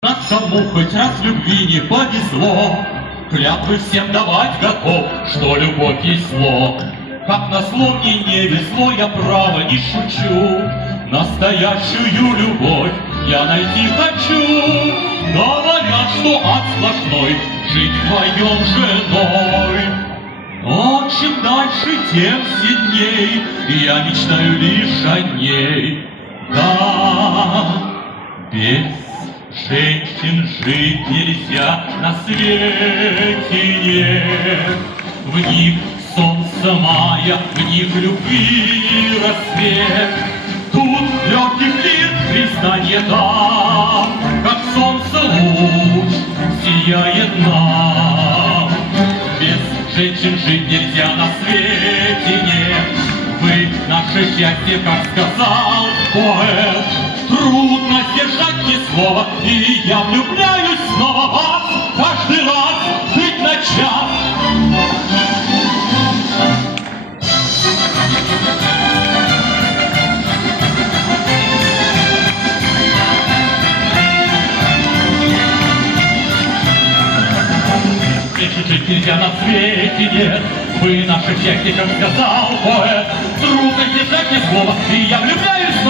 Нас кому хоть раз в любви не повезло, клятвы всем давать готов, что любовь есть зло. Как назло мне не везло, я право не шучу, настоящую любовь я найти хочу. Говорят, что ад сплошной, жить вдвоем с женой. Но чем дальше, тем сильней я мечтаю лишь о ней. Да, без женщин жить нельзя на свете нет. В них солнце мая, в них любви рассвет. Тут легких лир признание там, как солнце луч сияет нам. Без женщин жить нельзя на свете нет. Вы наше счастье, как сказал поэт. Трудно сдержать ни слова, и я влюбляюсь снова в вас каждый раз, хоть на час. Женщин жить нельзя на свете нет. Вы наше счастье, как сказал поэт. Трудно сдержать ни слова, и я влюбляюсь снова.